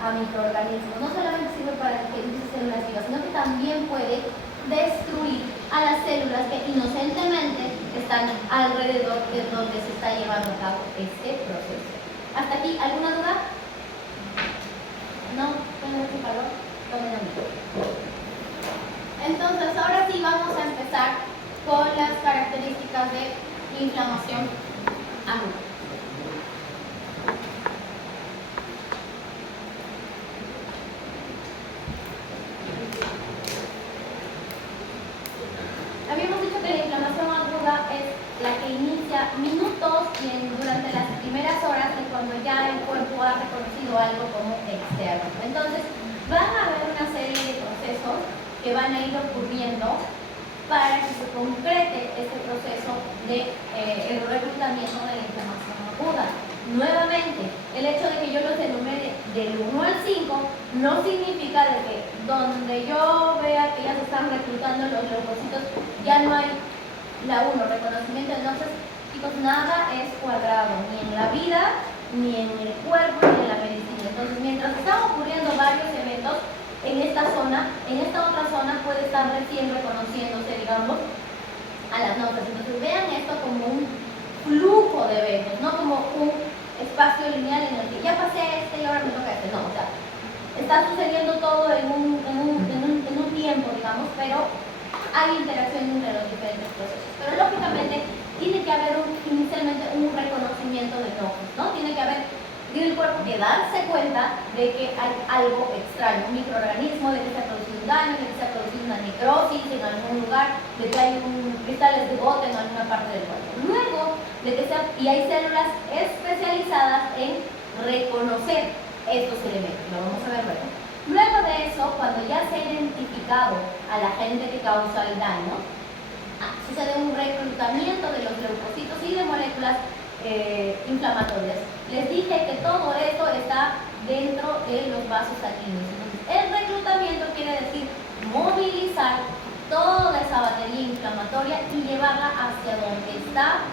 a microorganismos. No solamente sirve para digerir células vivas, sino que también puede destruir a las células que inocentemente están alrededor de donde se está llevando a cabo este proceso. ¿Hasta aquí alguna duda? ¿No? ¿Tienen mucho calor? Tomen agua. Entonces, ahora sí vamos a empezar con las características de inflamación aguda. Habíamos dicho que la inflamación aguda es la que inicia minutos y durante las primeras horas de cuando ya el cuerpo ha reconocido algo como externo. Entonces, van a haber una serie de procesos que van a ir ocurriendo para que se concrete este proceso de el reclutamiento de la inflamación aguda. Nuevamente, el hecho de que yo los enumere del 1 al 5 no significa de que donde yo vea que ya se están reclutando los leucocitos ya no hay la 1, reconocimiento. Entonces, chicos, nada es cuadrado, ni en la vida, ni en el cuerpo, ni en la medicina. Entonces, mientras están ocurriendo varios eventos en esta zona, en esta otra zona puede estar recién reconociéndose, digamos, a las notas. Entonces, vean esto como un flujo de eventos, no como un espacio lineal en el que ya pasé este y ahora me toca este. No, o sea, está sucediendo todo en un tiempo, digamos, pero hay interacción entre los diferentes procesos. Pero lógicamente tiene que haber inicialmente un reconocimiento de logros, ¿no? Tiene el cuerpo que darse cuenta de que hay algo extraño, un microorganismo, de que se ha producido un daño, de que se ha producido una necrosis en algún lugar, de que hay cristales de gota en alguna parte del cuerpo. Luego, y hay células especializadas en reconocer estos elementos, lo vamos a ver luego. Luego de eso, cuando ya se ha identificado al agente que causa el daño, sucede un reclutamiento de los leucocitos y de moléculas inflamatorias. Les dije que todo esto está dentro de los vasos sanguíneos. Entonces, el reclutamiento quiere decir movilizar toda esa batería inflamatoria y llevarla hacia donde está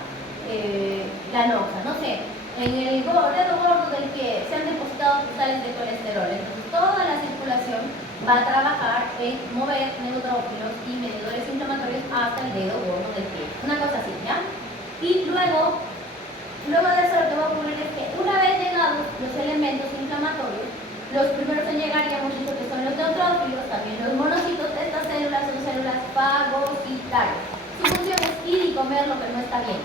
la noxa. No sé, en el dedo gordo del pie se han depositado cristales de colesterol. Entonces, toda la circulación va a trabajar en mover neutrófilos y medidores inflamatorios hasta el dedo gordo del pie. Una cosa así, ¿ya? Y luego de eso lo que va a ocurrir es que una vez llegados los elementos inflamatorios, los primeros en llegar ya hemos dicho que son los neutrófilos, también los monocitos. Estas células son células fagocitarias. Su función es ir y comer lo que no está bien.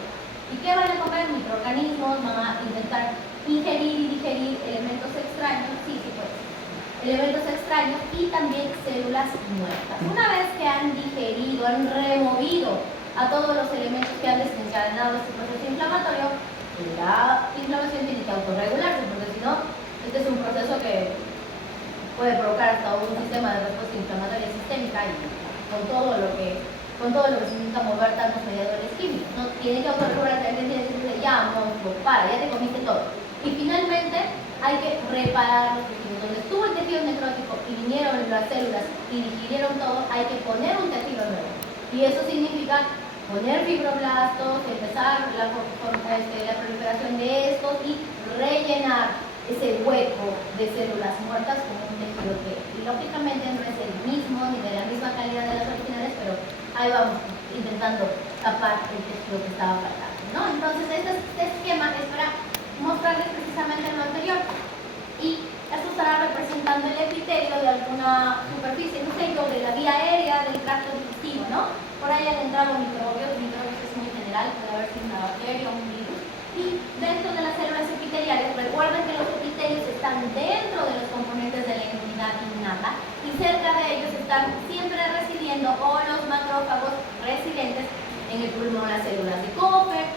¿Y qué van a comer? Microorganismos, van a intentar ingerir y digerir elementos extraños, sí, pues, elementos extraños y también células muertas. Una vez que han digerido, han removido a todos los elementos que han desencadenado este proceso inflamatorio, la inflamación tiene que autorregularse, porque si no, este es un proceso que puede provocar hasta un sistema de respuesta inflamatoria sistémica y con todo lo que significa mover tantos mediadores químicos, ¿no? Tiene que autorregularse, tiene que decirle, ya, monstruo, ya te comiste todo. Y finalmente, hay que reparar los tejidos. Donde estuvo el tejido necrótico y vinieron las células y digirieron todo, hay que poner un tejido nuevo. Y eso significa poner fibroblastos, empezar la proliferación de estos y rellenar ese hueco de células muertas con un tejido que lógicamente no es el mismo ni de la misma calidad de las originales, pero ahí vamos intentando tapar el tejido que estaba faltando, ¿no? Entonces este esquema es para mostrarles precisamente lo anterior, y esto estará representando el epitelio de alguna superficie, no sé yo, de la vía aérea del tracto digestivo, ¿no? Por ahí han entrado microbios es muy general, puede haber sido una bacteria o un virus. Y dentro de las células epiteliales, recuerden que los epitelios están dentro de los componentes de la inmunidad innata y cerca de ellos están siempre residiendo o los macrófagos residentes en el pulmón, las células de Cooper,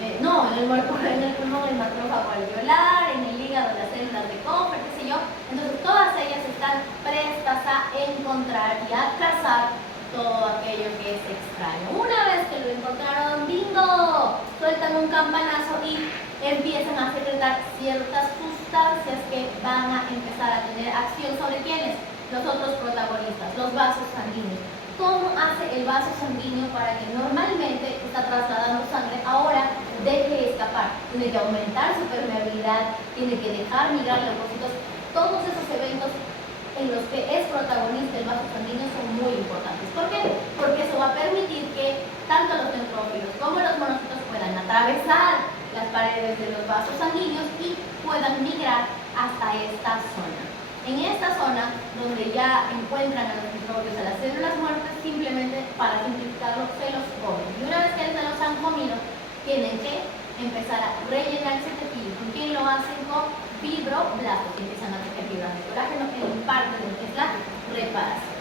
en el pulmón el macrófago alveolar, en el hígado las células de Cooper, qué sé yo. Entonces todas ellas están prestas a encontrar y a cazar todo aquello que es extraño. Una vez que lo encontraron, ¡bingo!, sueltan un campanazo y empiezan a secretar ciertas sustancias que van a empezar a tener acción sobre ¿quiénes? Los otros protagonistas, los vasos sanguíneos. ¿Cómo hace el vaso sanguíneo para que normalmente está trasladando sangre ahora deje escapar? Tiene que aumentar su permeabilidad, tiene que dejar migrar leucocitos todos esos eventos en los que es protagonista el vaso sanguíneo son muy importantes. ¿Por qué? Porque eso va a permitir que tanto los neutrófilos como los monocitos puedan atravesar las paredes de los vasos sanguíneos y puedan migrar hasta esta zona. En esta zona, donde ya encuentran a los microbios, a las células muertas, simplemente, para simplificarlo, se los comen. Y una vez que se los han comido, tienen que empezar a rellenar ese tejido. ¿Con quién lo hacen? Con fibroblastos, que empiezan a tejer fibras de colágeno en parte de lo que es la reparación.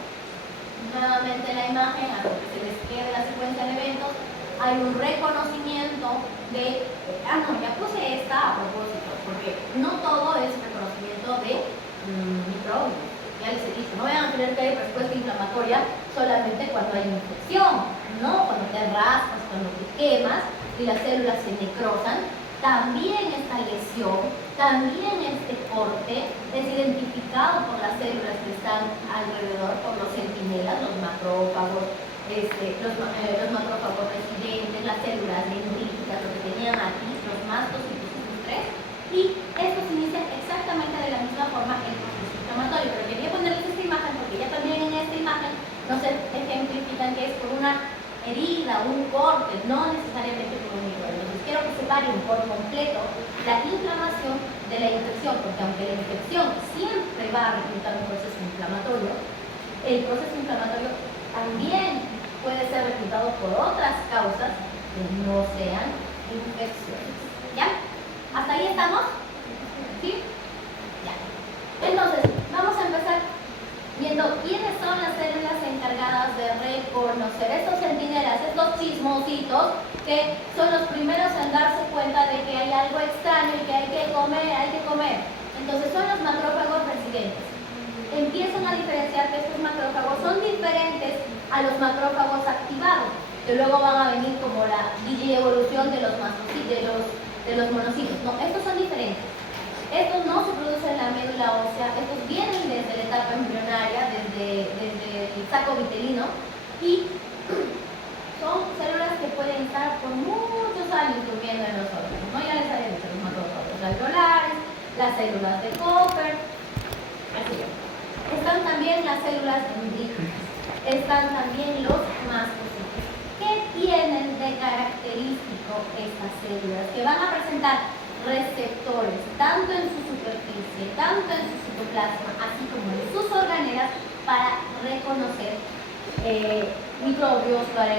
Nuevamente la imagen, a lo que se les quede la secuencia de eventos, hay un reconocimiento de... ya puse esta a propósito, porque no todo es reconocimiento de microbios. Ya les he dicho, no vayan a tener que hay respuesta inflamatoria solamente cuando hay infección, no cuando te raspas, cuando te quemas y las células se necrosan. También esta lesión, también este corte es identificado por las células que están alrededor, por los centinelas, los macrófagos, los macrófagos residentes, las células dendríticas, lo que tenían aquí, los mastocitos y esto se inicia exactamente de la misma forma el proceso inflamatorio. Pero quería ponerles esta imagen porque ya también en esta imagen nos ejemplifican que es por una herida, un corte, no necesariamente por un microbio. Entonces quiero que separen por completo la inflamación de la infección, porque aunque la infección siempre va a reclutar un proceso inflamatorio, el proceso inflamatorio también puede ser reclutado por otras causas que no sean infecciones. ¿Ya? ¿Hasta ahí estamos? ¿Sí? Ya. Entonces, vamos a empezar viendo quiénes son las células encargadas de reconocer estos centinelas, estos chismositos, que son los primeros en darse cuenta de que hay algo extraño y que hay que comer. Entonces, son los macrófagos residentes. Empiezan a diferenciar que estos macrófagos son diferentes a los macrófagos activados, que luego van a venir como la digievolución de los mastocitos, de los monocitos. No, estos son diferentes. Estos no se producen en la médula ósea, estos vienen desde la etapa embrionaria, desde el saco vitelino, y son células que pueden estar por muchos años durmiendo en los órganos. ¿No? Ya les había dicho los macrófagos alveolares, las células de Cooper, así es. Están también las células dendríticas, están también los mastocitos. ¿Qué tienen de característico estas células? Que van a presentar receptores, tanto en su superficie, tanto en su citoplasma, así como en sus organelas, para reconocer microbios, para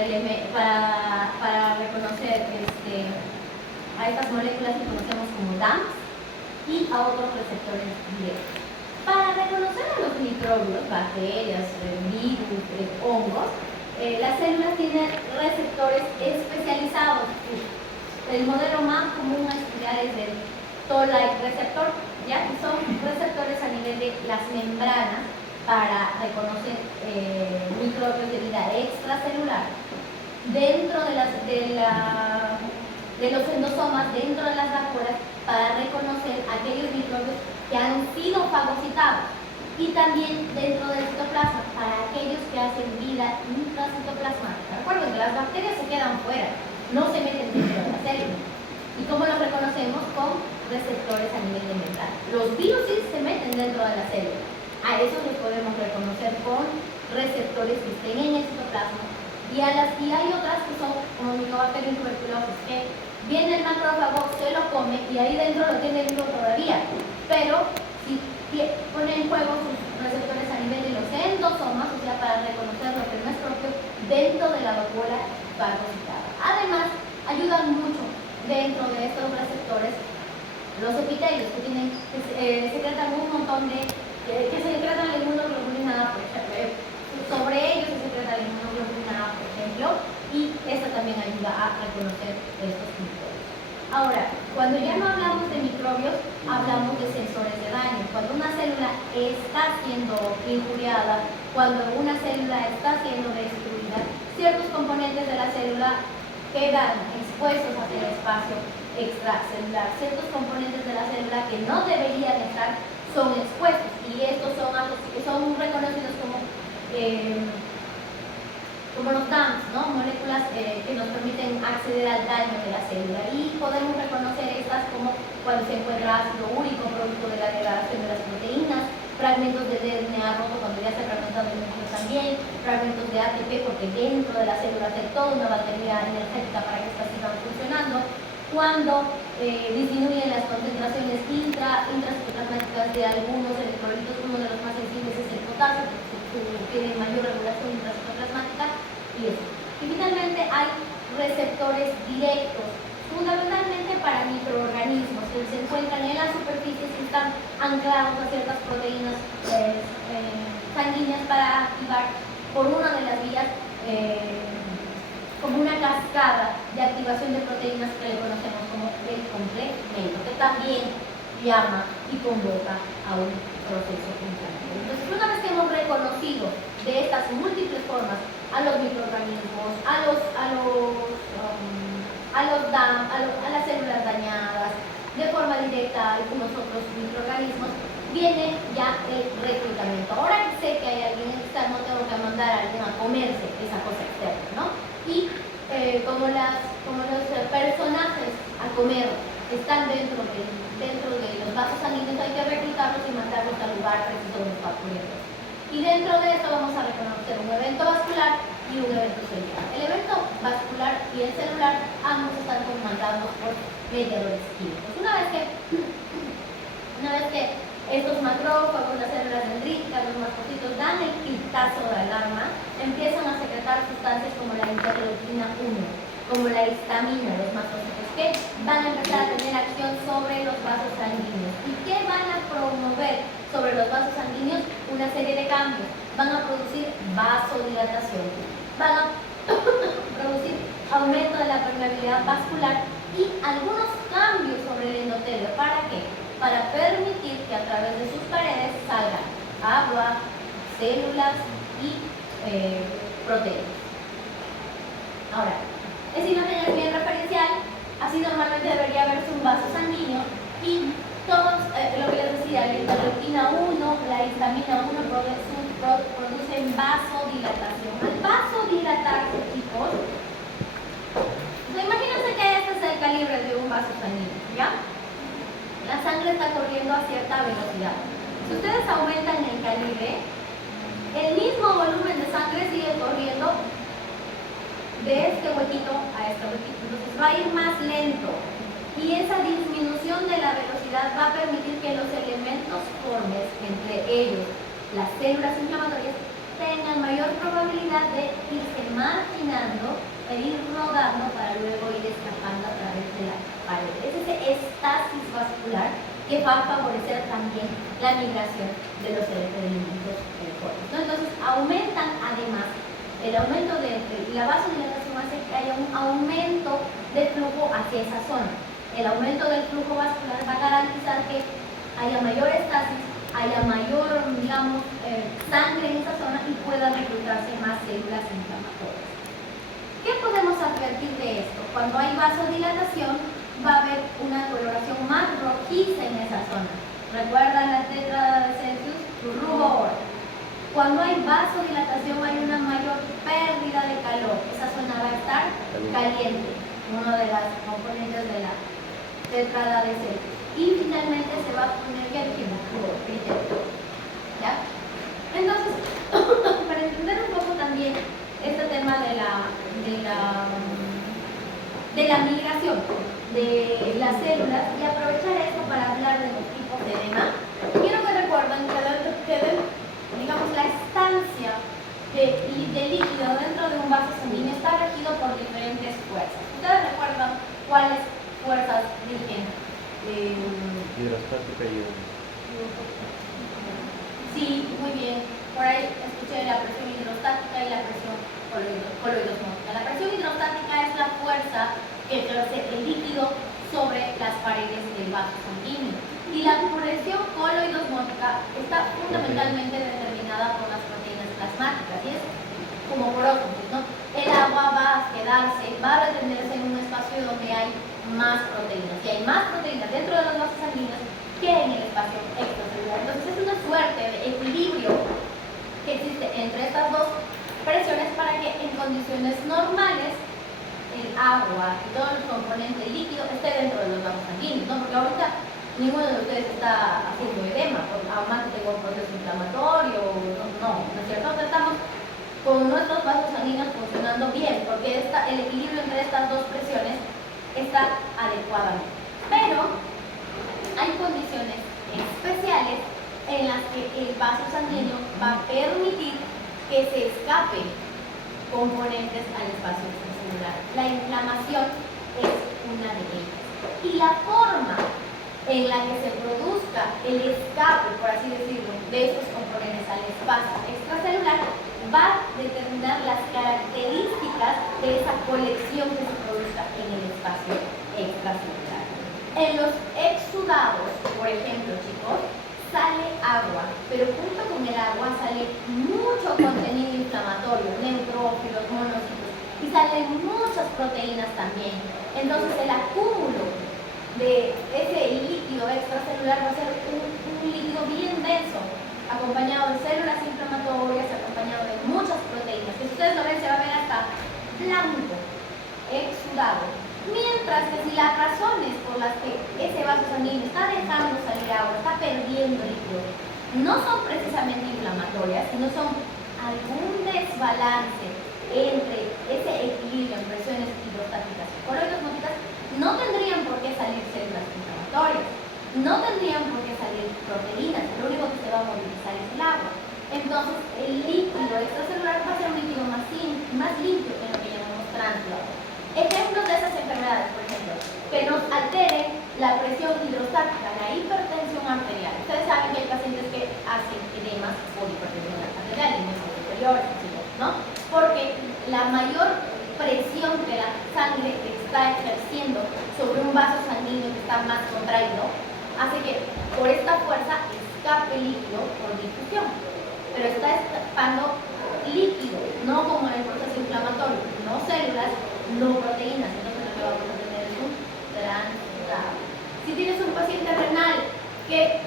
reconocer a estas moléculas que conocemos como DAMPs y a otros receptores directos. Para reconocer a los microbios, bacterias, virus, hongos, las células tienen receptores especializados. El modelo más común a estudiar es el Toll-like receptor, ya que son receptores a nivel de las membranas para reconocer microbios de vida extracelular dentro de los endosomas, dentro de las vacuolas, para reconocer aquellos microbios que han sido fagocitados, y también dentro del citoplasma para aquellos que hacen vida intracitoplasmática. Recuerden que las bacterias se quedan fuera, no se meten dentro de la célula. ¿Y cómo los reconocemos? Con receptores a nivel de membrana. Los virus sí se meten dentro de la célula. A esos los podemos reconocer con receptores que estén en el citoplasma. Y hay otras que son como Mycobacterium tuberculosis, que viene el macrófago, se lo come y ahí dentro lo tiene vivo todavía. Pero si pone en juego sus receptores a nivel de los endosomas, o sea, para reconocer lo que no es propio dentro de la vacuola fagocitada. Además, ayudan mucho dentro de estos receptores los epitelios que secretan un montón de que secretan la inmunoglobulina A, por ejemplo. Sobre ellos se secreta la inmunoglobulina A, por ejemplo, y esta también ayuda a reconocer estos microbios. Ahora, cuando ya no hablamos de microbios, hablamos de sensores de daño. Cuando una célula está siendo injuriada, cuando una célula está siendo destruida, ciertos componentes de la célula quedan expuestos hacia el espacio extracelular. Ciertos componentes de la célula que no deberían estar son expuestos, y estos son reconocidos como los DAMPs, ¿no? Moléculas que nos permiten acceder al daño de la célula, y podemos reconocer estas como cuando se encuentra ácido úrico producto de la degradación de las proteínas, fragmentos de DNA roto cuando ya se fragmentan de núcleo también, fragmentos de ATP porque dentro de las células hay toda una batería energética para que estas sigan funcionando, cuando disminuyen las concentraciones intracitoplasmáticas de algunos electrolitos, uno de los más sensibles es el potasio, porque tiene mayor regulación intracitoplasmática y eso. Y finalmente hay receptores directos, fundamentalmente para microorganismos que se encuentran en la superficie y están anclados a ciertas proteínas sanguíneas para activar por una de las vías como una cascada de activación de proteínas que le conocemos como el complemento, que también llama y convoca a un proceso inflamatorio. Entonces, una vez que hemos reconocido de estas múltiples formas a los microorganismos, a las células dañadas, de forma directa a algunos otros microorganismos, viene ya el reclutamiento. Ahora que sé que hay alguien externo, tengo que mandar a alguien a comerse esa cosa externa, ¿no? Y como los personajes a comer están dentro de los vasos sanguíneos, hay que reclutarlos y mandarlos al lugar preciso donde está ocurriendo. Y dentro de esto vamos a reconocer un evento vascular y un evento celular. El evento vascular y el celular ambos están comandados por mediadores químicos. Una vez que estos macrófagos, las células dendríticas, los mastocitos dan el pitazo de alarma, empiezan a secretar sustancias como la interleuquina 1, como la histamina, los mastocitos, que van a empezar a tener acción sobre los vasos sanguíneos. ¿Y qué van a promover sobre los vasos sanguíneos? Una serie de cambios. Van a producir vasodilatación, van a producir aumento de la permeabilidad vascular y algunos cambios sobre el endotelio. ¿Para qué? Para permitir que a través de sus paredes salgan agua, células y proteínas. Ahora, esta imagen es bien referencial, así normalmente debería verse un vaso sanguíneo y todos, lo que les decía, la interleuquina 1, la histamina 1 producen vasodilatación. Al vasodilatarse, chicos, imagínense que este es el calibre de un vaso sanguíneo, ¿ya? La sangre está corriendo a cierta velocidad. Si ustedes aumentan el calibre, el mismo volumen de sangre sigue corriendo de este huequito a este huequito. Entonces va a ir más lento. Y esa disminución de la velocidad va a permitir que los elementos formes, entre ellos las células inflamatorias, tengan mayor probabilidad de irse marginando e ir rodando para luego ir escapando a través de la pared. Es ese estasis vascular que va a favorecer también la migración de los elementos folios, ¿no? Entonces aumentan además el aumento de la vasodilatación hace que haya un aumento de flujo hacia esa zona. El aumento del flujo vascular va a garantizar que haya mayor estasis, haya mayor, digamos, sangre en esa zona y puedan reclutarse más células inflamatorias. ¿Qué podemos advertir de esto? Cuando hay vasodilatación va a haber una coloración más rojiza en esa zona. ¿Recuerdan la tetrada de Celsius? Rubor. Cuando hay vasodilatación hay una mayor pérdida de calor. Esa zona va a estar caliente, una de las componentes de la tetrada de Celsius. Y finalmente se va a poner, ya dijimos, rubor, ¿ya? Entonces, para entender un poco también este tema de la migración de las células y aprovechar esto para hablar de los tipos de edema, quiero que recuerden que digamos, la estancia de líquido dentro de un vaso sanguíneo está regido por diferentes fuerzas. ¿Ustedes recuerdan cuáles fuerzas rigen? Hidrostática y Sí, muy bien. Por ahí escuché la presión hidrostática y la presión coloidosmótica. La presión hidrostática es la fuerza que ejerce el líquido sobre las paredes del vaso sanguíneo. Y la presión coloidosmótica está fundamentalmente determinada por las proteínas plasmáticas. Y es como por ósmosis, ¿no? El agua va a quedarse, va a retenerse en un espacio donde hay más proteínas. Y hay más proteínas dentro de los vasos sanguíneos que en el espacio extracelular. Entonces es una suerte de equilibrio que existe entre estas dos presiones para que en condiciones normales el agua y todo el componente líquido esté dentro de los vasos sanguíneos, ¿no? Porque ahorita ninguno de ustedes está haciendo edema, amante tengo un proceso inflamatorio, no es cierto. Estamos con nuestros vasos sanguíneos funcionando bien, porque el equilibrio entre estas dos presiones está adecuadamente. Pero hay condiciones especiales en las que el vaso sanguíneo va a permitir que se escapen componentes al espacio extracelular. La inflamación es una de ellas. Y la forma en la que se produzca el escape, por así decirlo, de estos componentes al espacio extracelular va a determinar las características de esa colección que se produzca en el espacio extracelular. En los exudados, por ejemplo, chicos, sale agua, pero junto con el agua sale mucho contenido inflamatorio, neutrófilos, monocitos, y salen muchas proteínas también. Entonces el acúmulo de ese líquido extracelular va a ser un líquido bien denso, acompañado de células inflamatorias, acompañado de muchas proteínas, que si ustedes lo ven se va a ver hasta blanco, exudado. Mientras que si las razones por las que ese vaso sanguíneo está dejando salir agua, está perdiendo líquido, no son precisamente inflamatorias, sino son algún desbalance entre ese equilibrio en presiones hidrostáticas y coloidosmóticas, no tendrían por qué salir células inflamatorias, no tendrían por qué salir proteínas, lo único que se va a movilizar es el agua. Entonces, el líquido extracelular va a ser un líquido más limpio que lo que llamamos transudado. Ejemplos de esas enfermedades, por ejemplo, que nos alteren la presión hidrostática, la hipertensión arterial. Ustedes saben que hay pacientes que hacen edemas por hipertensión arterial en nuestros superiores, ¿no? Porque la mayor presión que la sangre está ejerciendo sobre un vaso sanguíneo que está más contraído hace que por esta fuerza escape líquido por difusión, pero está escapando líquido, no como en el proceso inflamatorio, no células, no proteínas. Entonces lo que vamos a tener es un transudado. Si tienes un paciente renal que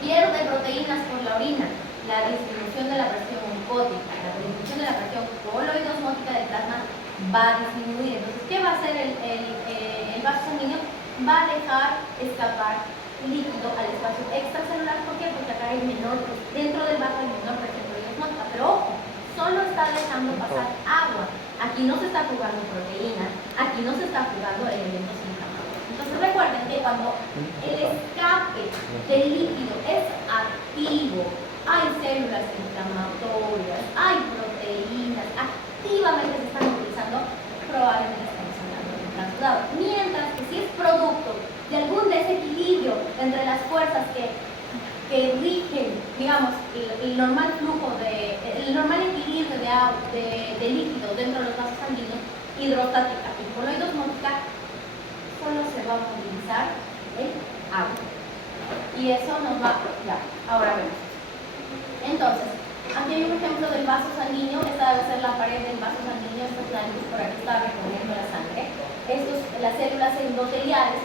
pierde proteínas por la orina, la disminución de la presión oncótica, la disminución de la presión coloidosmótica del plasma va a disminuir. Entonces, ¿qué va a hacer el vaso sanguíneo? Va a dejar escapar líquido al espacio extracelular. ¿Por qué? Porque acá hay menor, dentro del vaso hay menor presión coloidosmótica. Pero ojo, solo está dejando pasar agua. Aquí no se está jugando proteína, aquí no se está jugando elementos inflamatorios. Entonces recuerden que cuando el escape del líquido es activo, hay células inflamatorias, hay proteínas, activamente se están utilizando, probablemente estamos hablando de un transudado. Mientras que si es producto de algún desequilibrio entre las fuerzas que rigen, digamos, el normal flujo, el normal equilibrio de líquido dentro de los vasos sanguíneos, hidrostática y coloidosmótica, solo se va a movilizar el agua. Y eso nos va, ya, ahora vemos. Entonces, aquí hay un ejemplo del vaso sanguíneo. Esta debe ser la pared del vaso sanguíneo. Estos blancos por aquí está recorriendo la sangre. Las células endoteliales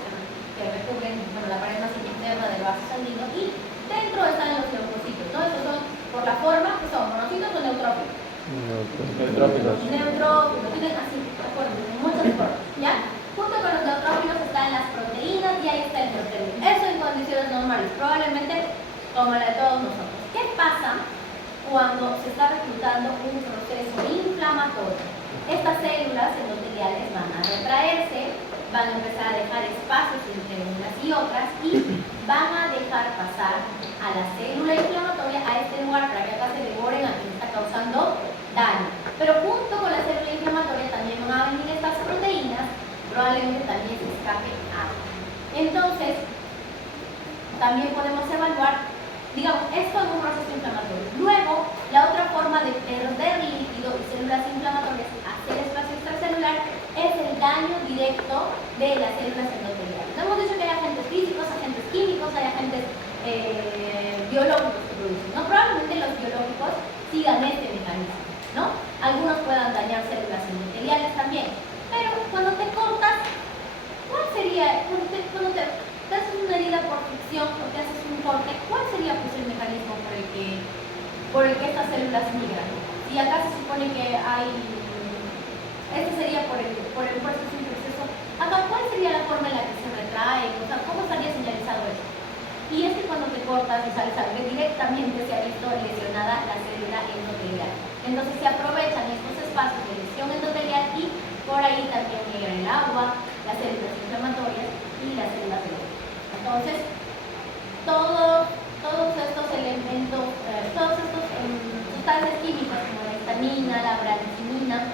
que recubren, bueno, la pared más interna del vaso sanguíneo, y dentro están los leucocitos, ¿no? Estos son, por la forma, que son monocitos o neutrófilos. Neutrófilos. Neutrófilos, tienen así, de acuerdo, muchas formas, ¿ya? Junto con los neutrófilos están las proteínas y ahí está el endotelium. Eso en condiciones normales, probablemente como la de todos nosotros. ¿Qué pasa cuando se está reclutando un proceso inflamatorio? Estas células endoteliales van a retraerse, van a empezar a dejar espacios entre unas y otras y van a dejar pasar a la célula inflamatoria a este lugar para que acá se devoren a quien está causando daño. Pero junto con la célula inflamatoria también van a venir estas proteínas, probablemente también se escape agua. Entonces, también podemos evaluar, digamos, esto en un proceso inflamatorio. Luego, la otra forma de perder líquido y células inflamatorias hacia el espacio extracelular es el daño directo de las células endoteliales. No hemos dicho que hay agentes físicos, agentes químicos, hay agentes biológicos que producen, ¿no? Probablemente los biológicos sigan este mecanismo, ¿no? Algunos puedan dañar células endoteliales también, pero cuando te cortas, ¿cuál sería, cuando te haces una herida por fricción o te haces un corte, cuál sería pues el mecanismo por el que estas células migran? Si acá se supone que hay, este sería por el proceso, acá ¿cuál sería la forma en la que se retrae? O sea, ¿cómo estaría señalizado eso? Y es que cuando te cortas y sale sangre, directamente se ha visto lesionada la célula endotelial. Entonces se aprovechan estos espacios de lesión endotelial y por ahí también llega el agua, las células inflamatorias y las células de los. Entonces, todos estos elementos, todos estos sustancias químicas como la histamina, la brancimina,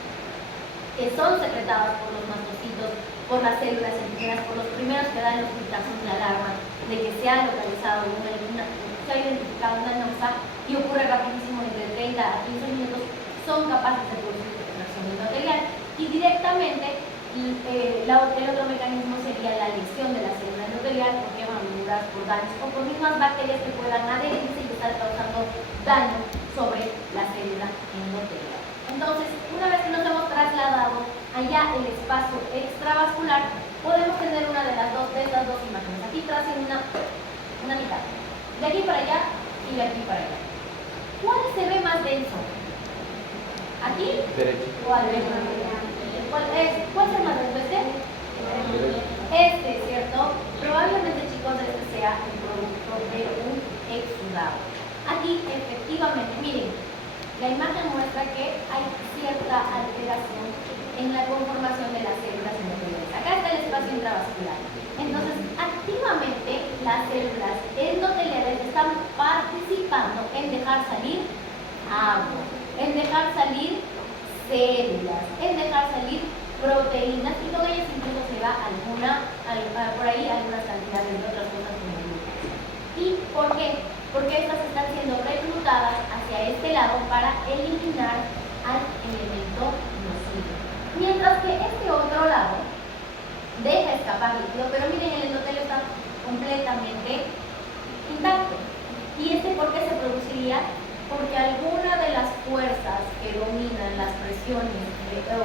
que son secretadas por los mastocitos, por las células enteras, por los primeros que dan los pitazos de alarma de que se ha localizado se ha identificado una noxa y ocurre rapidísimo entre 30 a 15 minutos, son capaces de producir contracción endotelial y directamente el otro mecanismo sería la lesión de la célula endotelial por quemaduras, por daños o por mismas bacterias que puedan adherirse y estar causando daño sobre la célula endotelial. Entonces, una vez que nos hemos trasladado allá el espacio extravascular, podemos tener una de estas dos imágenes. Aquí tracen una mitad. De aquí para allá y de aquí para allá. ¿Cuál se ve más denso? ¿Aquí? Derecho. ¿O al derecho? ¿Cuál es más denso? Este, ¿cierto? Probablemente, chicos, este sea el producto de un exudado. Aquí, efectivamente, miren, la imagen muestra que hay cierta alteración en la conformación de las células endoteliales. Acá está el espacio intravascular. Entonces, activamente las células endoteliales están participando en dejar salir agua, en dejar salir células, en dejar salir proteínas y con ellas incluso se va por ahí algunas cantidades de otras cosas como glúcidos. ¿Y por qué? Porque estas están siendo reclutadas hacia este lado para eliminar al elemento nocivo. Mientras que este otro lado deja escapar líquido, pero miren, el endotelio está completamente intacto. ¿Y este por qué se produciría? Porque alguna de las fuerzas que dominan las presiones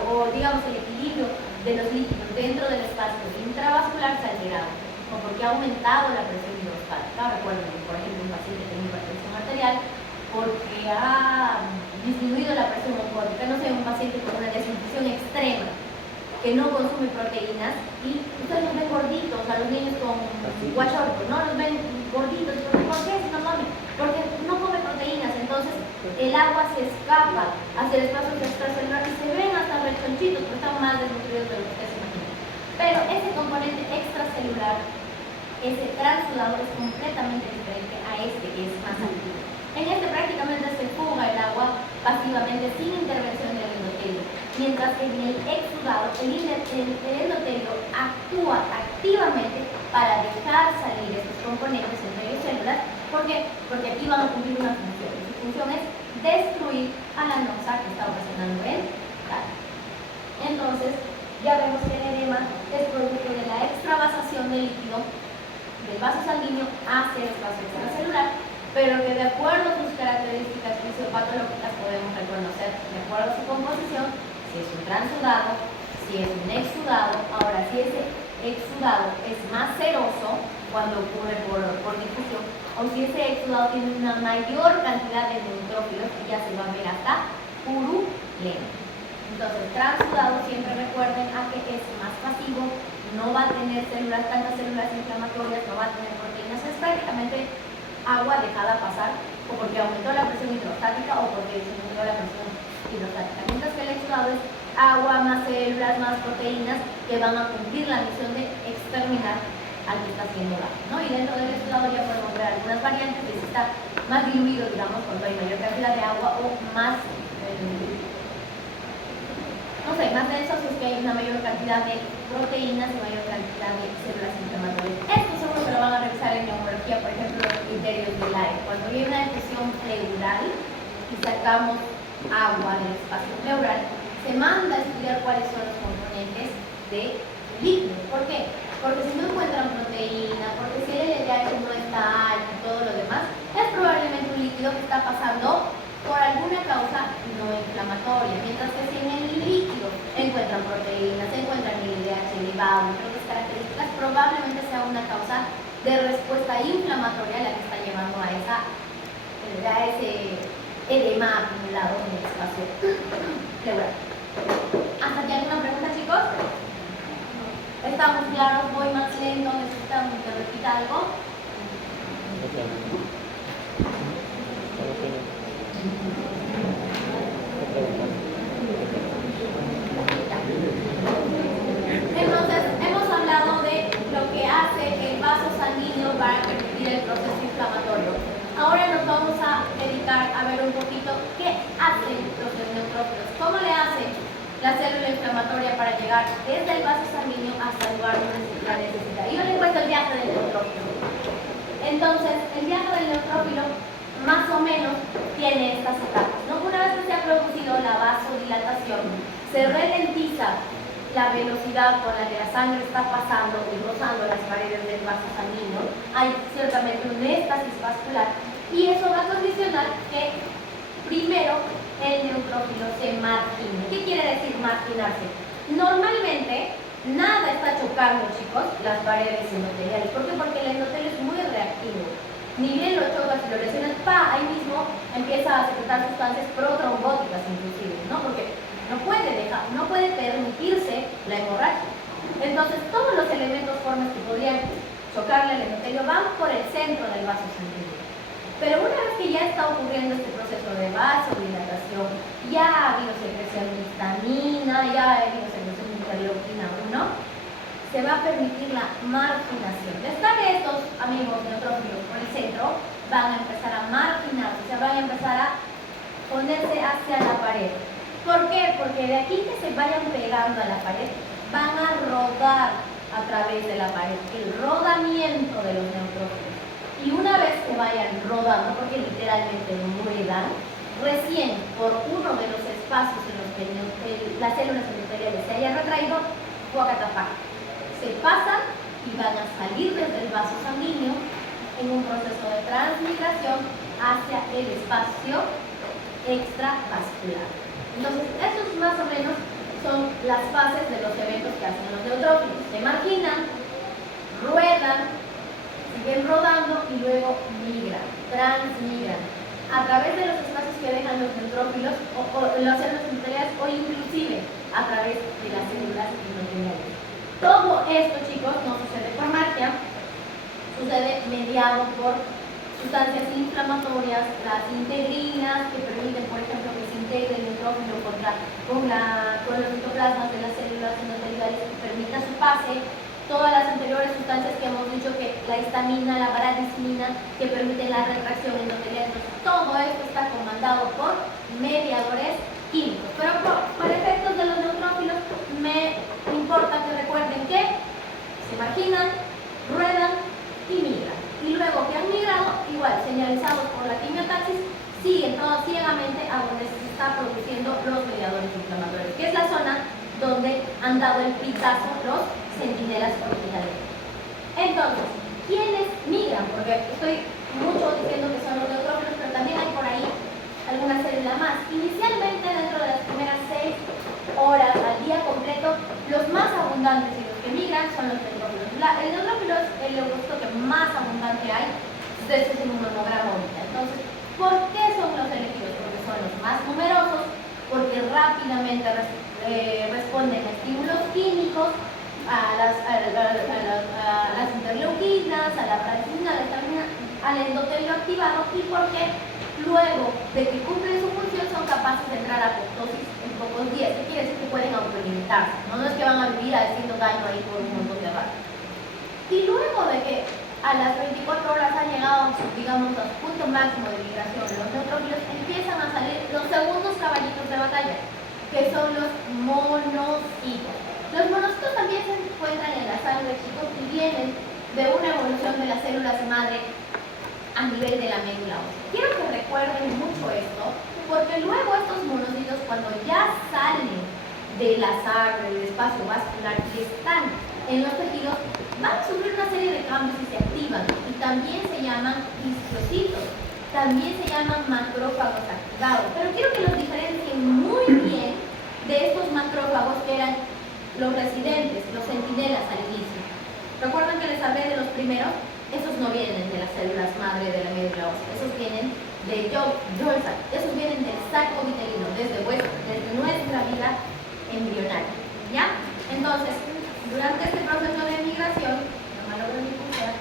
o digamos el equilibrio de los líquidos dentro del espacio intravascular se ha alterado, o porque ha aumentado la presión hidrostática. Recuerden que, por ejemplo, un paciente tiene hipertensión arterial porque ha disminuido la presión oncótica, no sé, un paciente con una desnutrición extrema que no consume proteínas y ustedes los ven gorditos, a los niños con guachorro, ¿no? Los ven gorditos. ¿Por qué? Si no comen, porque no come proteínas, entonces el agua se escapa hacia el espacio extracelular y se ven hasta rechonchitos porque están más desnutridos de lo que ustedes imaginan. Pero ese componente extracelular, ese transudado, es completamente diferente a este que es más activo. En este prácticamente se fuga el agua pasivamente sin intervención del endotelio, mientras que en el exudado el endotelio actúa activamente para dejar salir esos componentes entre las células. ¿Por qué? Porque aquí van a cumplir una función. Su función es destruir a la noxa que está ocasionando el daño. Entonces, ya vemos que el edema es producto de la extravasación del líquido del vaso sanguíneo hacia el espacio extracelular, pero que de acuerdo a sus características fisiopatológicas podemos reconocer, de acuerdo a su composición, si es un transudado, si es un exudado. Ahora, si ese exudado es más seroso cuando ocurre por difusión, o si ese exudado tiene una mayor cantidad de neutrófilos, que ya se va a ver hasta purulento. Entonces, transudado, siempre recuerden a que es más pasivo, no va a tener tantas células inflamatorias, no va a tener proteínas, es prácticamente agua dejada pasar, o porque aumentó la presión hidrostática o porque disminuyó la presión hidrostática. Mientras que el exudado es agua, más células, más proteínas que van a cumplir la misión de exterminar al que está haciendo daño, ¿no? Y dentro del exudado ya podemos ver algunas variantes de si está más diluido, digamos, cuando hay mayor cantidad de agua, o más no sé, más denso si es que hay una mayor cantidad de proteínas y mayor cantidad de células inflamatorias. Esto seguro que lo van a revisar en neumología, por ejemplo, los criterios del aire. Cuando hay una effusión pleural y sacamos agua del espacio pleural, se manda a estudiar cuáles son los componentes de líquido. ¿Por qué? Porque si no encuentran proteína, porque si el LDH no está alto y todo lo demás, es probablemente un líquido que está pasando por alguna causa no inflamatoria, mientras que si en el líquido encuentran proteínas, encuentran el LDH elevado, entre otras características, probablemente sea una causa de respuesta inflamatoria la que está llevando a ese edema acumulado en el espacio pleural. ¿Hasta aquí alguna pregunta, chicos? ¿Estamos claros? ¿Voy más lento? ¿Necesitamos que repita algo? Entonces, hemos hablado de lo que hace el vaso sanguíneo para permitir el proceso inflamatorio. Ahora nos vamos a dedicar a ver un poquito qué hacen los neutrófilos, cómo le hace la célula inflamatoria para llegar desde el vaso sanguíneo hasta el lugar donde la necesita. Y yo le cuento el viaje del neutrófilo. Entonces, el viaje del neutrófilo más o menos tiene estas etapas, ¿no? Una vez que se ha producido la vasodilatación, se ralentiza la velocidad con la que la sangre está pasando y rozando las paredes del vaso sanguíneo. Hay ciertamente un éxtasis vascular y eso va a condicionar que primero el neutrófilo se margine. ¿Qué quiere decir marginarse? Normalmente nada está chocando, chicos, las paredes endoteliales. ¿Por qué? Porque el endotelio es muy reactivo. Ni bien lo chocas y lo lesionas, ahí mismo empieza a secretar sustancias protrombóticas inclusive, ¿no? Porque no puede permitirse la hemorragia. Entonces, todos los elementos formas que podrían chocarle al endotelio van por el centro del vaso sanguíneo. Pero una vez que ya está ocurriendo este proceso de vasodilatación, ya ha habido secreción de histamina, ya ha habido secreción de interleuquina 1, se va a permitir la marginación. De estar estos amigos neutrófilos por el centro, van a empezar a marginarse, o sea, van a empezar a ponerse hacia la pared. ¿Por qué? Porque de aquí que se vayan pegando a la pared, van a rodar a través de la pared, el rodamiento de los neutrófilos. Y una vez que vayan rodando, porque literalmente ruedan, recién por uno de los espacios en los que las células endoteliales se hayan retraído, guacatapá, se pasan y van a salir desde el vaso sanguíneo en un proceso de transmigración hacia el espacio extravascular. Entonces, esos más o menos son las fases de los eventos que hacen los neutrófilos. Se marginan, ruedan, siguen rodando y luego migran, transmigran a través de los espacios que dejan los neutrófilos o las células endoteliales o inclusive a través de las células endoteliales. Todo esto, chicos, no sucede por magia, sucede mediado por sustancias inflamatorias, las integrinas que permiten, por ejemplo, que se integre el neutrófilo con los citoplasmas de las células endoteliales que permita su pase, todas las anteriores sustancias que hemos dicho, que la histamina, la bradicina, que permiten la retracción endotelial. Entonces, todo esto está comandado por mediadores químicos. Pero por efectos de los neutrófilos, me importa que recuerden que se marginan, ruedan y migran. Y luego que han migrado, igual, señalizados por la quimiotaxis, siguen todos ciegamente a donde se está produciendo los mediadores inflamatorios, que es la zona donde han dado el pitazo los centinelas originales. Entonces, ¿quiénes migran? Porque estoy mucho diciendo que son los neutrófilos, pero también hay por ahí alguna célula más. Inicialmente, dentro de las primeras 6 horas al día completo, los más abundantes y los que migran son los neutrófilos. El neutrófilo es el leucocito que más abundante hay desde su monograma ahorita. Entonces, ¿por qué son los elegidos? Porque son los más numerosos, porque rápidamente responden a estímulos químicos, a las interleuquinas, a la bradicina, a la histamina, al endotelio activado, y porque luego de que cumplen su función son capaces de entrar a apoptosis en pocos días. ¿Qué quiere decir? Que pueden autolimitarse, no es que van a vivir haciendo daño ahí por un montón de rato. Y luego de que a las 24 horas han llegado, digamos, a su punto máximo de migración, los neutrófilos empiezan a salir los segundos caballitos de batalla, que son los monocitos. Los monocitos también se encuentran en la sangre, chicos, y vienen de una evolución de las células madre a nivel de la médula ósea. Quiero que recuerden mucho esto, porque luego estos monocitos, cuando ya salen de la sangre, del espacio vascular, y están en los tejidos, van a sufrir una serie de cambios y se activan. Y también se llaman histocitos, también se llaman macrófagos activados. Pero quiero que los diferencien muy bien de estos macrófagos que eran los residentes, los centinelas al inicio. ¿Recuerdan que les hablé de los primeros? Esos no vienen de las células madre de la médula ósea, esos vienen de Jolsa, esos vienen del saco vitelino, desde nuestra vida embrionaria, ¿ya? Entonces, durante este proceso de migración, no me logro ni pulsar,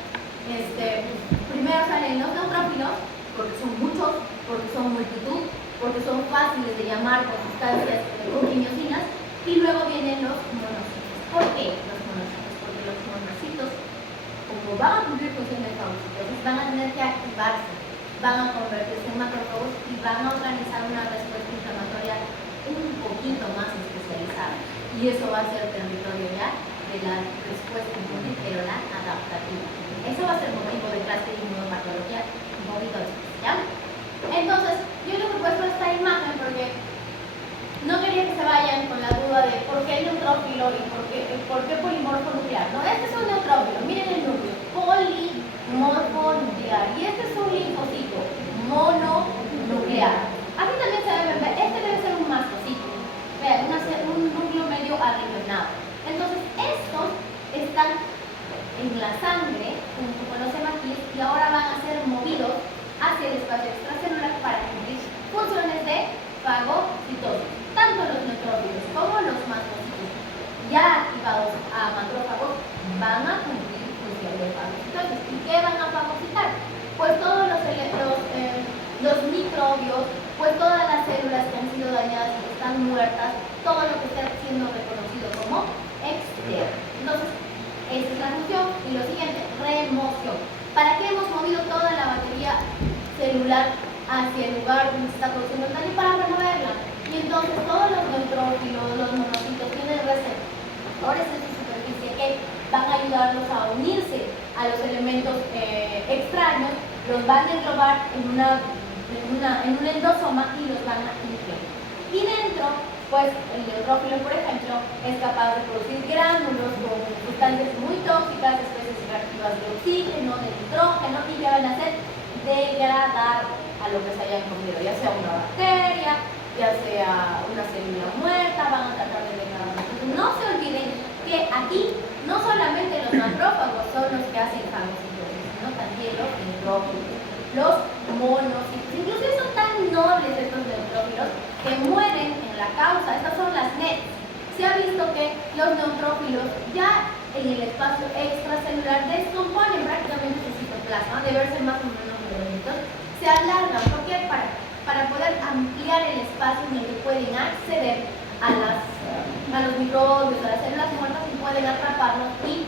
primero salen los neutrófilos, porque son muchos, porque son multitud, porque son fáciles de llamar con sustancias con quimiosinas, y luego vienen los monocitos. ¿Por qué los monocitos? Porque los monocitos, como van a cumplir funciones fagocitosas, van a tener que activarse, van a convertirse en macrófagos y van a organizar una respuesta inflamatoria un poquito más especializada. Y eso va a ser territorio ya de la respuesta inmune, pero la adaptativa. Eso va a ser motivo de clase de inmunomatología un poquito después, ¿ya? Entonces, yo les he puesto esta imagen porque no quería que se vayan con la duda de por qué el neutrófilo y por qué polimorfo nuclear. No, este es un neutrófilo, miren el núcleo, polimorfo nuclear. Y este es un linfocito, mononuclear. Aquí también se debe ver, este debe ser un mastocito. Vean, un núcleo medio arrionado. Entonces, estos están en la sangre, junto con los hematíes, y ahora van a ser movidos hacia el espacio extracelular para cumplir funciones de fagocitosis. Tanto los neutrófilos como los mastocitos, ya activados a macrófagos, van a cumplir funciones de fagocitosis. ¿Y qué van a fagocitar? Pues todos los microbios, pues todas las células que han sido dañadas y que están muertas, todo lo que está siendo reconocido como externo. Entonces, esa es la función. Y lo siguiente, remoción. ¿Para qué hemos movido toda la batería celular hacia el lugar donde se está produciendo el daño? Para removerla. Y entonces todos los neutrófilos, los monocitos tienen receptores en su superficie que van a ayudarlos a unirse a los elementos extraños, los van a englobar en un endosoma y los van a inflamar. Y dentro, pues el neutrófilo, por ejemplo, es capaz de producir gránulos con sustancias muy tóxicas, especies reactivas de oxígeno, de nitrógeno, y que van a hacer degradar a lo que se hayan comido, ya sea una bacteria, ya sea una célula muerta, van a tratar de degradar. Entonces no se olviden que aquí no solamente los macrófagos son los que hacen fagocitosis, sino también los neutrófilos, los monocitos. Inclusive son tan nobles estos neutrófilos que mueren en la causa. Estas son las NETs. Se ha visto que los neutrófilos ya en el espacio extracelular descomponen prácticamente su citoplasma, de verse más o menos bonitos, se alargan. ¿Por qué? Para poder ampliar el espacio en el que pueden acceder a los microbios, a las células muertas, y pueden atraparlos y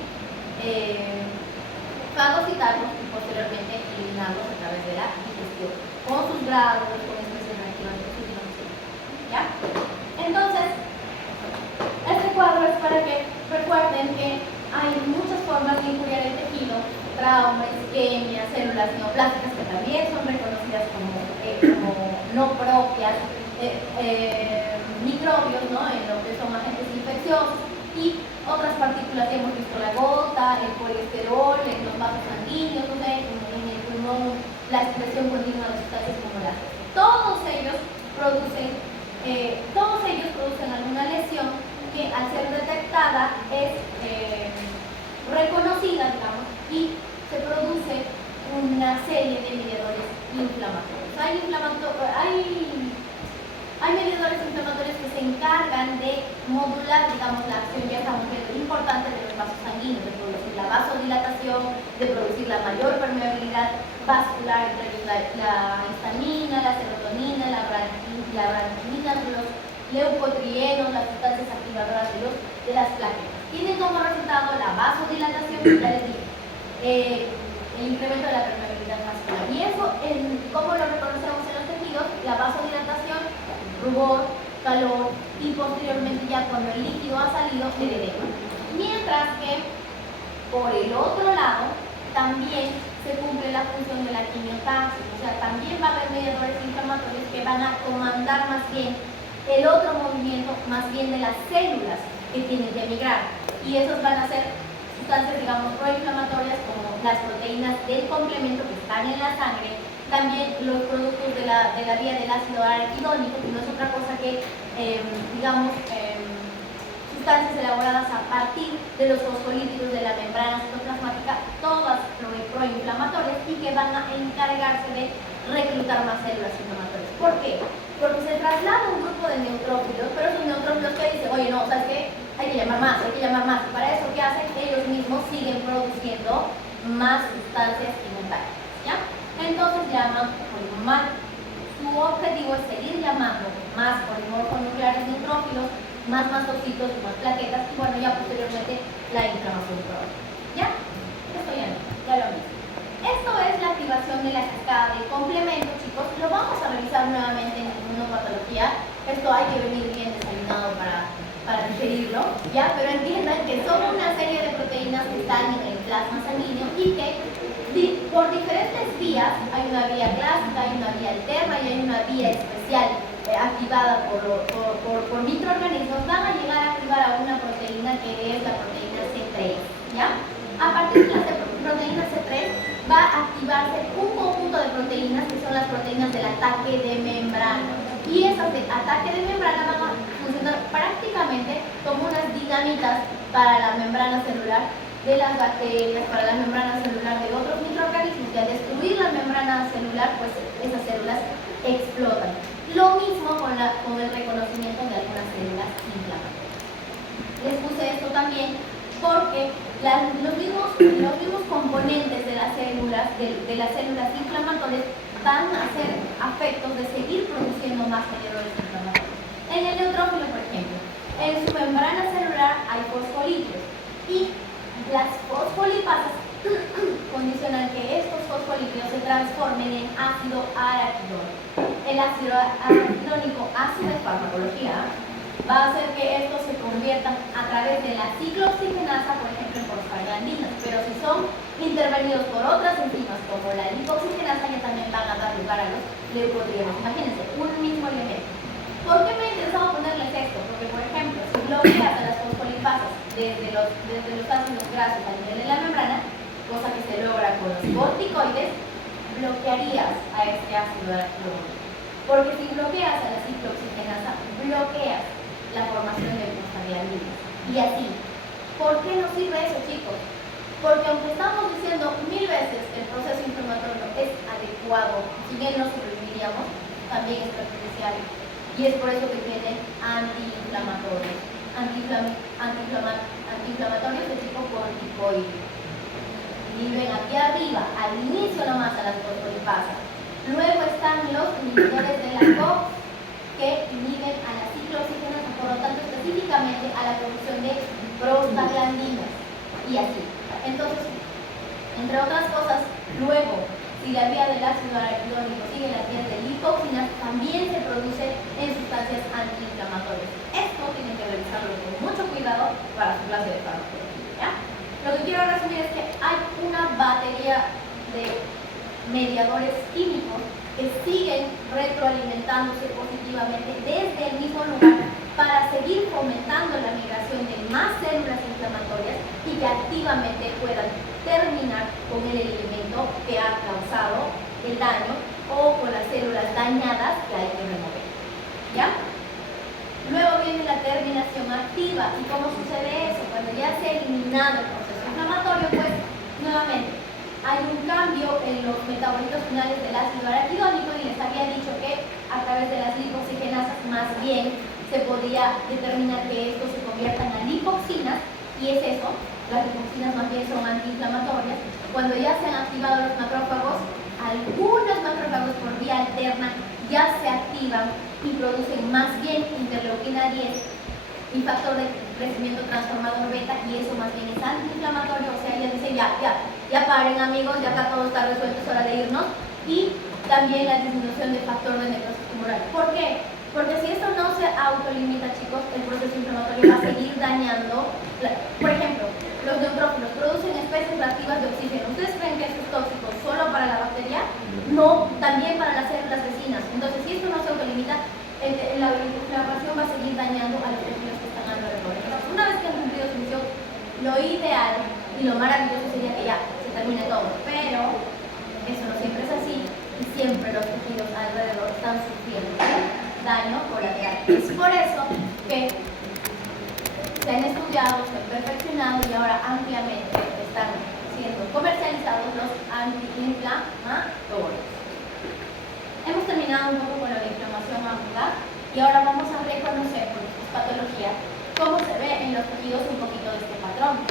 fagocitarlos y posteriormente eliminarlos a través de la digestión, con sus gránulos, con especies reactivas de oxígeno, ¿ya? Entonces, este cuadro es para que recuerden que hay muchas formas de injuriar el tejido: trauma, isquemia, células neoplásticas que también son reconocidas como no propias, microbios, ¿no?, en lo que son agentes infecciosos, y otras partículas que hemos visto: la gota, el colesterol, en los vasos sanguíneos, ¿no?, en el pulmón, la expresión continua de sustancias como las. Todos ellos producen alguna lesión que, al ser detectada, es reconocida, digamos, y se produce una serie de mediadores inflamatorios. Hay mediadores inflamatorios que se encargan de modular, digamos, la acción, ya estamos viendo, importante de los vasos sanguíneos, de producir la vasodilatación, de producir la mayor permeabilidad vascular entre la histamina, la serotonina, la branquinina, los leucotrienos, las sustancias activadoras de las plaquetas. Tienen como resultado la vasodilatación, ya les dije, el incremento de la permeabilidad vascular. Y eso, ¿cómo lo reconocemos en los tejidos? La vasodilatación, rubor, calor, y posteriormente, ya cuando el líquido ha salido, el edema. Mientras que, por el otro lado, también se cumple la función de la quimiotaxis. O sea, también va a haber mediadores inflamatorios que van a comandar más bien el otro movimiento, más bien de las células que tienen que migrar. Y esos van a ser sustancias, digamos, proinflamatorias, como las proteínas del complemento que están en la sangre, también los productos de la vía del ácido araquidónico, que no es otra cosa que, sustancias elaboradas a partir de los fosfolípidos de la membrana citoplasmática, todas proinflamatorias, y que van a encargarse de reclutar más células inflamatorias. ¿Por qué? Porque se traslada un grupo de neutrófilos, pero esos neutrófilos que dicen: oye, no, ¿sabes qué? Hay que llamar más, hay que llamar más. Y para eso, ¿qué hacen? Ellos mismos siguen produciendo más sustancias inmunitarias, ¿ya? Entonces llaman polimorfo. Su objetivo es seguir llamando más polimorfonucleares neutrófilos, más mastocitos y más plaquetas, y bueno, ya posteriormente la inflamación crónica, ¿ya? Esto ya lo mismo. Esto es la activación de la cascada de complemento, chicos. Lo vamos a revisar nuevamente en inmunopatología. Esto hay que venir bien desayunado para digerirlo, ¿ya? Pero entiendan que son una serie de proteínas que están en el plasma sanguíneo y que por diferentes vías, hay una vía clásica, hay una vía alterna y hay una vía especial activada por microorganismos, van a llegar a activar a una proteína que es la proteína C3, ¿ya? A partir de la proteína C3 va a activarse un conjunto de proteínas que son las proteínas del ataque de membrana, y esas de ataque de membrana van a funcionar prácticamente como unas dinamitas para la membrana celular de las bacterias, para la membrana celular de otros microorganismos, y al destruir la membrana celular, pues esas células explotan. Lo mismo con el reconocimiento de algunas células inflamatorias. Les puse esto también porque los mismos componentes de las células inflamatorias van a ser afectos de seguir produciendo más mediadores inflamatorios. En el neutrófilo, por ejemplo, en su membrana celular hay fosfolípidos, y las fosfolipasas condicionan que estos fosfolípidos se transformen en ácido araquidónico. El ácido araquidónico, a su vez, farmacología, va a hacer que estos se conviertan a través de la ciclooxigenasa, por ejemplo, en prostaglandinas, pero si son intervenidos por otras enzimas como la lipoxigenasa, ya también van a dar lugar a los leucotrienos. Imagínense, un mismo elemento. ¿Por qué me ha interesado ponerles esto? Porque, por ejemplo, si bloqueas a las fosfolipasas desde los ácidos grasos a nivel de la membrana, cosa que se logra con los corticoides, bloquearías a este ácido araquidónico. Porque si bloqueas a la ciclooxigenasa, bloqueas la formación de prostaglandinas. Y así. ¿Por qué nos sirve eso, chicos? Porque aunque estamos diciendo 1000 veces que el proceso inflamatorio es adecuado, si bien no sobreviviríamos, también es perjudicial. Y es por eso que tienen antiinflamatorios. Antiinflamatorios de tipo corticoide. Viven aquí arriba, al inicio nomás a las fosfolipasas. Luego están los inhibidores de la COX, que inhiben a la ciclooxigenasa, por lo tanto específicamente a la producción de prostaglandinas, y así. Entonces, entre otras cosas, luego, si la vía del ácido araquidónico sigue las vías de lipoxinas, también se produce en sustancias antiinflamatorias. Esto tienen que revisarlo con mucho cuidado para su clase de farmacología, ¿ya? Lo que quiero resumir es que hay una batería de mediadores químicos que siguen retroalimentándose positivamente desde el mismo lugar para seguir fomentando la migración de más células inflamatorias y que activamente puedan terminar con el elemento que ha causado el daño o con las células dañadas que hay que remover, ¿ya? Luego viene la terminación activa. ¿Y cómo sucede eso? Cuando ya se ha eliminado el proceso inflamatorio, pues nuevamente hay un cambio en los metabolitos finales del ácido araquidónico, y les había dicho que a través de las lipoxigenasas más bien se podía determinar que estos se conviertan a lipoxinas, y es eso, las lipoxinas más bien son antiinflamatorias. Cuando ya se han activado los macrófagos, algunos macrófagos por vía alterna ya se activan y producen más bien interleuquina 10 y factor de crecimiento transformador beta, y eso más bien es antiinflamatorio. O sea, ya dicen, ya paren, amigos, ya acá todo está resuelto, es hora de irnos. Y también la disminución del factor de necrosis tumoral. ¿Por qué? Porque si esto no se autolimita, chicos, el proceso inflamatorio va a seguir dañando. Por ejemplo, los neutrófilos producen especies reactivas de oxígeno. ¿Ustedes creen que esto es tóxico solo para la bacteria? No, también para las células vecinas. Entonces, si esto no se autolimita, la inflamación va a seguir dañando a los tejidos que están alrededor. Entonces, una vez que han cumplido su misión, lo ideal y lo maravilloso sería que ya se termine todo. Pero eso no siempre es así, y siempre los tejidos alrededor están sufriendo daño colateral. Es por eso que se han estudiado, se han perfeccionado y ahora ampliamente están siendo comercializados los antiinflamatorios. Hemos terminado un poco con la inflamación aguda y ahora vamos a reconocer, por sus patologías, cómo se ve en los tejidos un poquito de este patrón.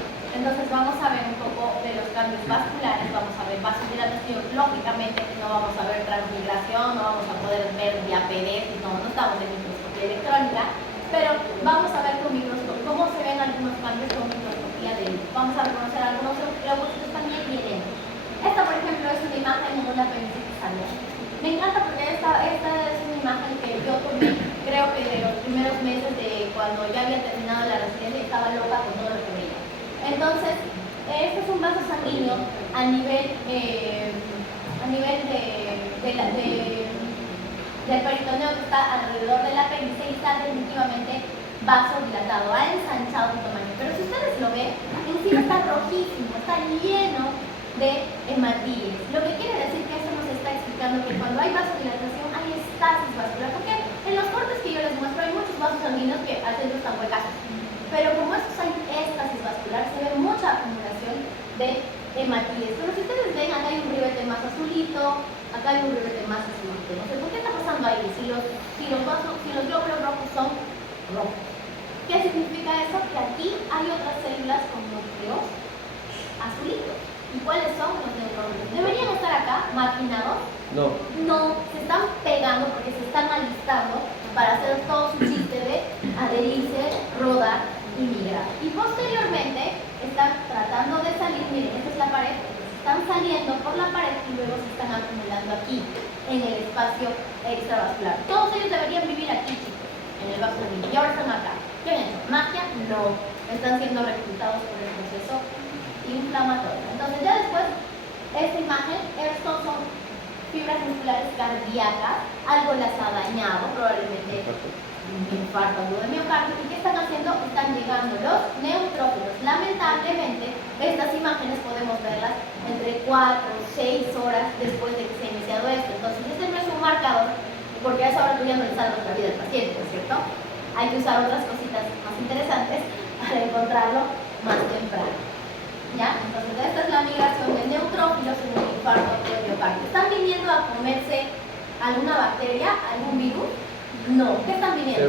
Entonces vamos a ver un poco de los cambios vasculares, vamos a ver vasodilatación, lógicamente no vamos a ver transmigración, no vamos a poder ver vía PDF, no estamos en microscopía electrónica, pero vamos a ver con microscopía cómo se ven algunos cambios con microscopía de luz. Vamos a reconocer algunos glóbulos también y edemas. Esta, por ejemplo, es una imagen de una apendicitis saliente. Me encanta porque esta es una imagen que yo tomé, creo que de los primeros meses de cuando ya había terminado la residencia y estaba loca con todo lo que veía. Entonces, este es un vaso sanguíneo a nivel del peritoneo que está alrededor del apéndice y está definitivamente vasodilatado, ha ensanchado su tamaño. Pero si ustedes lo ven, encima está rojísimo, está lleno de hematíes. Lo que quiere decir que esto nos está explicando que cuando hay vasodilatación hay estasis vascular, porque en los cortes que yo les muestro hay muchos vasos sanguíneos que al centro están huecazos, pero como estos hay estasis vascular se ve mucha acumulación de hematíes. Pero si ustedes ven, acá hay un ribete más azulito, acá hay un ribete más azulito. No sé por qué está pasando ahí si los glóbulos rojos son rojos. ¿Qué significa eso? Que aquí hay otras células con núcleos azulitos. ¿Y cuáles son los neutrófilos? ¿Deberían estar acá, marginados? No. No, se están pegando porque se están alistando para hacer todo su chiste de adherirse, rodar y migrar. Y posteriormente están tratando de salir, miren, esta es la pared, están saliendo por la pared y luego se están acumulando aquí, en el espacio extravascular. Todos ellos deberían vivir aquí, chicos, en el vaso sanguíneo. Y ahora están acá. ¿Qué han hecho? ¿Magia? No. Están siendo reclutados por el proceso inflamatorio. Entonces ya después, esta imagen, estos son fibras musculares cardíacas, algo las ha dañado, probablemente un infarto agudo de miocardio. ¿Y qué están haciendo? Están llegando los neutrófilos. Lamentablemente, estas imágenes podemos verlas entre 4 o 6 horas después de que se ha iniciado esto. Entonces, este no es un marcador, porque a esa hora tú ya no le salvas la vida al paciente, ¿no es cierto? Hay que usar otras cositas más interesantes para encontrarlo más temprano. ¿Ya? Entonces, esta es la migración de neutrófilos en un infarto de miocardio. ¿Están viniendo a comerse alguna bacteria, algún virus? No. ¿Qué están viniendo?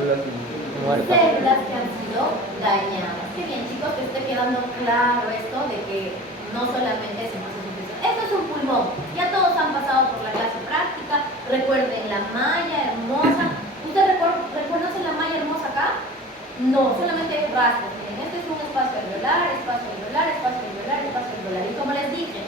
Células que han sido dañadas. Qué bien, chicos, que esté quedando claro esto de que no solamente es un proceso infeccioso. Esto es un pulmón. Ya todos han pasado por la clase práctica. Recuerden la malla hermosa. ¿Ustedes reconocen la malla hermosa acá? No, solamente hay rastros. Miren, este es un espacio alveolar, espacio alveolar, espacio alveolar, espacio alveolar. Y como les dije,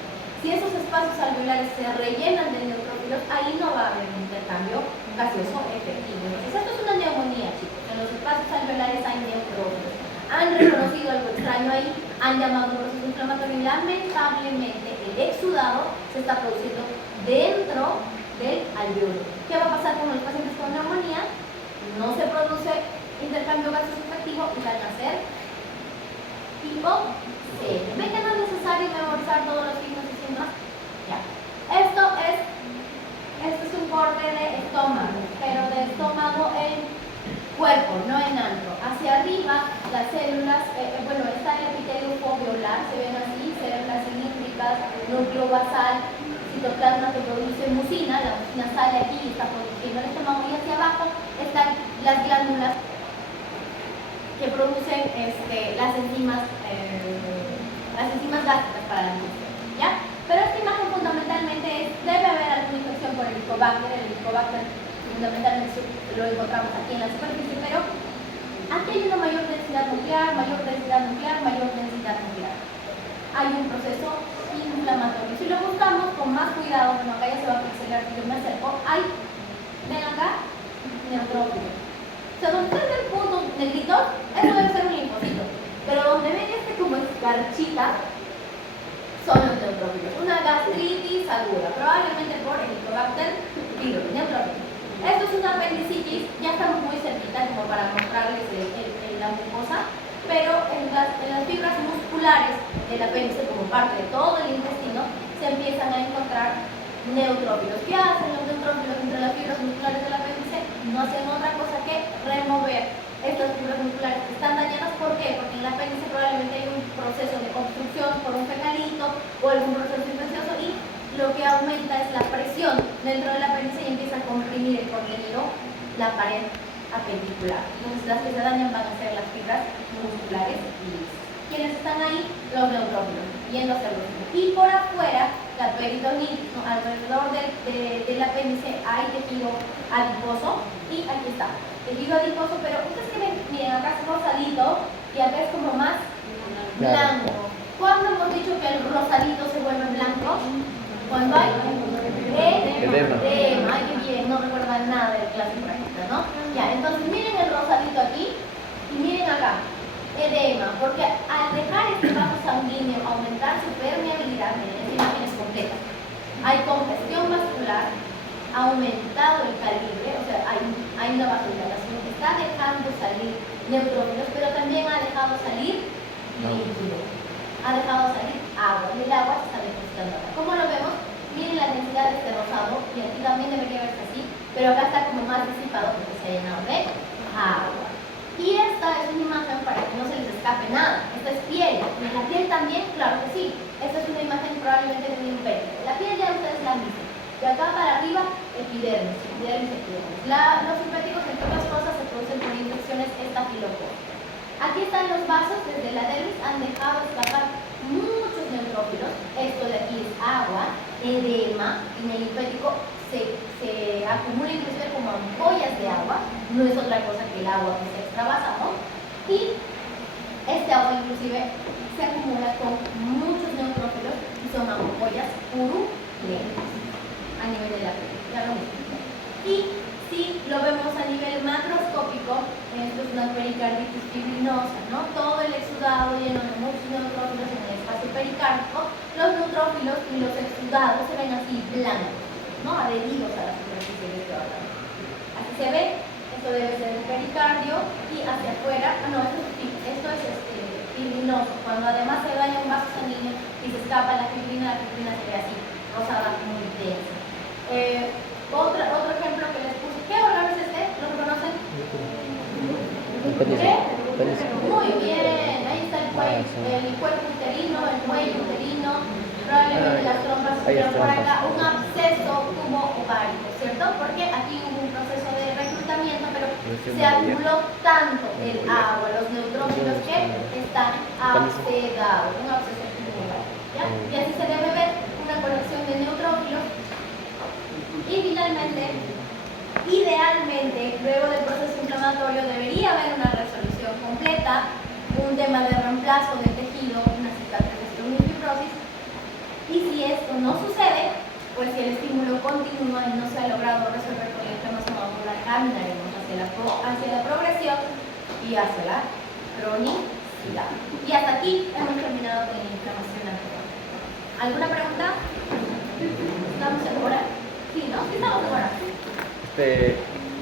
si esos espacios alveolares se rellenan de neutrófilos, ahí no va a haber un intercambio gaseoso efectivo. Entonces, esto es una neumonía, chicos. En los espacios alveolares hay neutrófilos. Han reconocido algo extraño ahí, han llamado un proceso inflamatorio y lamentablemente el exudado se está produciendo dentro del alveolo. ¿Qué va a pasar con los pacientes con neumonía? No se produce intercambio gaseoso efectivo y van a ser hipoxemia. ¿Ven que no es necesario memorizar todos los signos y síntomas? Ya. Esto es un corte de estómago, pero de estómago en cuerpo, no en antro. Hacia arriba, las células, está el epitelio foveolar, se ven así, células cilíndricas, núcleo basal, citoplasma que produce mucina, la mucina sale aquí y está produciendo el estómago, y hacia abajo están las glándulas que producen las enzimas gástricas para la digestión, ¿ya? Pero esta imagen fundamentalmente debe haber alguna infección por el Helicobacter fundamentalmente lo encontramos aquí en la superficie, pero aquí hay una mayor densidad nuclear, mayor densidad nuclear. Hay un proceso inflamatorio. Si lo buscamos con más cuidado, bueno, acá ya se va a pixelar si yo me acerco, ven acá, neutrófilos. O sea, donde ustedes ven puntos negritos, eso debe ser un linfocito. Pero donde ven como escarchita, son los neutrófilos. Una gastritis aguda, probablemente por Helicobacter pylori, neutrófilos. Esto es una apendicitis, ya estamos muy cerquita como para mostrarles la mucosa, pero en las fibras musculares del apéndice, como parte de todo el intestino, se empiezan a encontrar neutrófilos. ¿Qué hacen los neutrófilos entre las fibras musculares del apéndice? No hacen otra cosa que remover estas fibras musculares que están dañadas. ¿Por qué? Porque en el apéndice probablemente hay un proceso de obstrucción por un fenalito o algún proceso infeccioso y lo que aumenta es la presión dentro del apéndice y empieza a comprimir el contenido, la pared apendicular. Entonces las que se dañan van a ser las fibras musculares lisas. ¿quiénes están ahí? Los neutrófilos, yendo hacia el útero. Y por afuera, la peritonitis, ¿no? Alrededor del apéndice hay tejido adiposo y aquí está, tejido adiposo, pero ustedes que ven, miren, acá es rosadito y acá es como más blanco. ¿Cuándo hemos dicho que el rosadito se vuelve blanco? Cuando hay edema. Ay, qué bien, no recuerdan nada de la clase práctica, ¿no? Ya, entonces miren el rosadito aquí y miren acá, edema, porque al dejar este vaso sanguíneo aumentar su permeabilidad, miren, esta imagen es completa, hay congestión vascular, ha aumentado el calibre, o sea, hay una vasodilatación, está dejando salir neutrófilos, pero también ha dejado salir líquido, ha dejado salir agua, y el agua se está depositando acá. ¿Cómo lo vemos? Miren la densidad de este rosado, y aquí también debería verse así, pero acá está como más disipado porque se ha llenado de agua. Y esta es una imagen para que no se les escape nada. Esta es piel. ¿En la piel también? Claro que sí. Esta es una imagen probablemente de un impético. La piel ya ustedes la han visto. De acá para arriba, epidermis. Los impéticos, entre otras cosas, se producen por infecciones estafilococos. Aquí están los vasos, desde la dermis han dejado escapar muchos neutrófilos. Esto de aquí es agua, edema, y en el impético se acumula inclusive como ampollas de agua, no es otra cosa que el agua que se extravasa, ¿no? Y este agua inclusive se acumula con muchos neutrófilos y son ampollas purulentas a nivel de la piel, ya lo mismo. Y si lo vemos a nivel macroscópico, esto es una pericarditis fibrinosa, ¿no? Todo el exudado lleno de muchos neutrófilos en el espacio pericárdico, los neutrófilos y los exudados se ven así blancos, ¿no? Adheridos a la superficie de este órgano. Así se ve, esto debe ser el pericardio y hacia afuera, esto es fibrinoso, cuando además se daña un vaso sanguíneo y se escapa la fibrina se ve así, rosada, muy densa. Otro ejemplo que les puse, ¿qué órgano es este? ¿Lo reconocen? ¿Qué? Muy bien, ahí está el cuello, el cuerpo uterino, el cuello uterino, probablemente las trompas, pero por acá un absceso tubo ovárico, ¿cierto? Porque aquí hubo un proceso de reclutamiento, pero se acumuló tanto el agua, los neutrófilos que están abscedados, un absceso tubo ovárico, ¿ya? Y así se debe ver una colección de neutrófilos. Y finalmente, idealmente, luego del proceso inflamatorio debería haber una resolución completa, un tema de reemplazo del tejido, una cicatrización y fibrosis. Y si esto no sucede, pues si el estímulo continúa y no se ha logrado resolver con la inflamación aguda, caminaremos hacia la progresión y hacia la cronicidad. Y hasta aquí hemos terminado con la inflamación aguda. ¿Alguna pregunta? ¿Estamos seguras? Sí, ¿no? Sí, estamos seguras.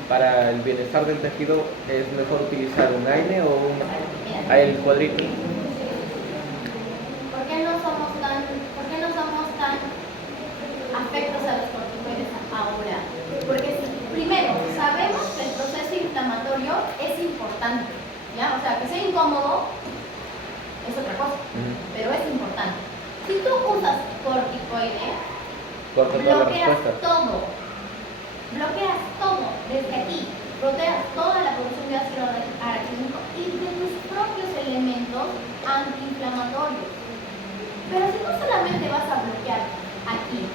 Para el bienestar del tejido, ¿es mejor utilizar un AINE o el cuadrito? ¿Por qué no somos tan afectos a los corticoides ahora? Porque primero, sabemos que el proceso inflamatorio es importante, ¿ya? O sea, que sea incómodo es otra cosa, pero es importante. Si tú usas corticoide, bloqueas todo desde aquí, bloqueas toda la producción de ácido araquidónico y de tus propios elementos antiinflamatorios. Pero si tú solamente vas a bloquear aquí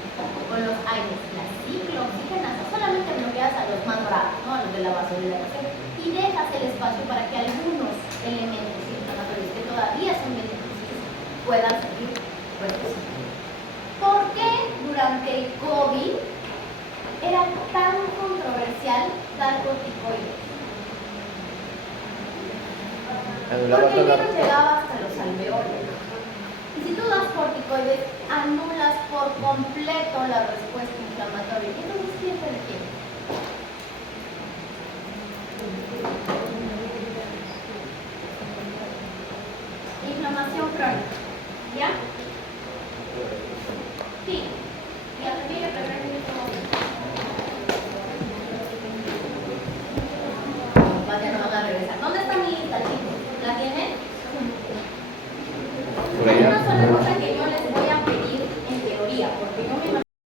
con los AINES, las ciclooxigenasas, solamente bloqueas a los más bravos, ¿no? A los de la vasodilatación, y dejas el espacio para que algunos elementos inflamatorios que todavía son beneficiosos puedan seguir reducidos. ¿Por qué durante el COVID era tan controversial dar corticoides? Porque el virus llegaba hasta los alveolos. Y si tú das corticoides, anulas por completo la respuesta inflamatoria. Entonces, ¿quién se defiende? Inflamación crónica.